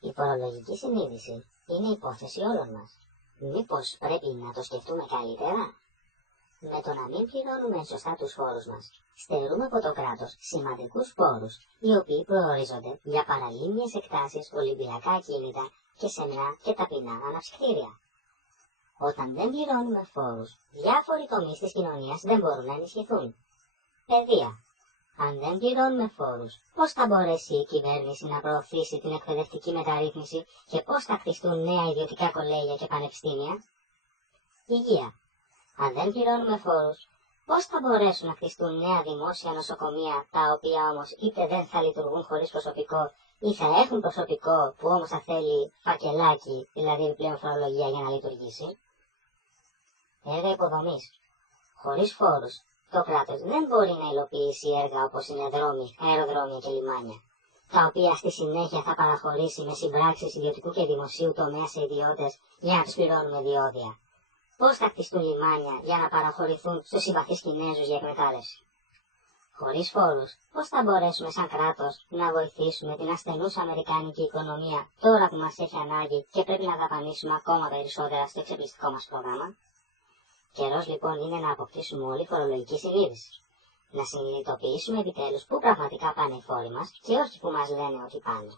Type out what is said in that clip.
Η φορολογική συνείδηση είναι υπόθεση όλων μας. Μήπως πρέπει να το σκεφτούμε καλύτερα? Με το να μην πληρώνουμε σωστά τους φόρους μας, στερούμε από το κράτος σημαντικούς φόρους, οι οποίοι προορίζονται για παραλίμνιες εκτάσεις, ολυμπιακά ακίνητα και σεμνά και ταπεινά αναψυκτήρια. Όταν δεν πληρώνουμε φόρους, διάφοροι τομείς της κοινωνίας δεν μπορούν να ενισχυθούν. Παιδεία. Αν δεν πληρώνουμε φόρους, πώς θα μπορέσει η κυβέρνηση να προωθήσει την εκπαιδευτική μεταρρύθμιση και πώς θα κτιστούν νέα ιδιωτικά κολέγια και πανεπιστήμια? Υγεία. Αν δεν πληρώνουμε φόρους, πώς θα μπορέσουν να κτιστούν νέα δημόσια νοσοκομεία, τα οποία όμως είτε δεν θα λειτουργούν χωρίς προσωπικό, ή θα έχουν προσωπικό που όμως θα θέλει φακελάκι, δηλαδή επιπλέον φορολογία για να λειτουργήσει? Έργα υποδομής. Χωρίς φόρους, το κράτος δεν μπορεί να υλοποιήσει έργα όπως είναι δρόμοι, αεροδρόμια και λιμάνια, τα οποία στη συνέχεια θα παραχωρήσει με συμπράξεις ιδιωτικού και δημοσίου τομέα σε ιδιώτες για να τους πληρώνουμε διόδια. Πώς θα κτιστούν λιμάνια για να παραχωρηθούν στους συμπαθείς Κινέζους για εκμετάλλευση? Χωρίς φόρους, πώς θα μπορέσουμε σαν κράτος να βοηθήσουμε την ασθενούσα αμερικάνικη οικονομία τώρα που μας έχει ανάγκη και πρέπει να δαπανίσουμε ακόμα περισσότερα στο εξοπλιστικό μας πρόγραμμα? Καιρός λοιπόν είναι να αποκτήσουμε όλη φορολογική συνείδηση. Να συνειδητοποιήσουμε επιτέλους πού πραγματικά πάνε οι φόροι μας και όχι που μας λένε ότι πάνε.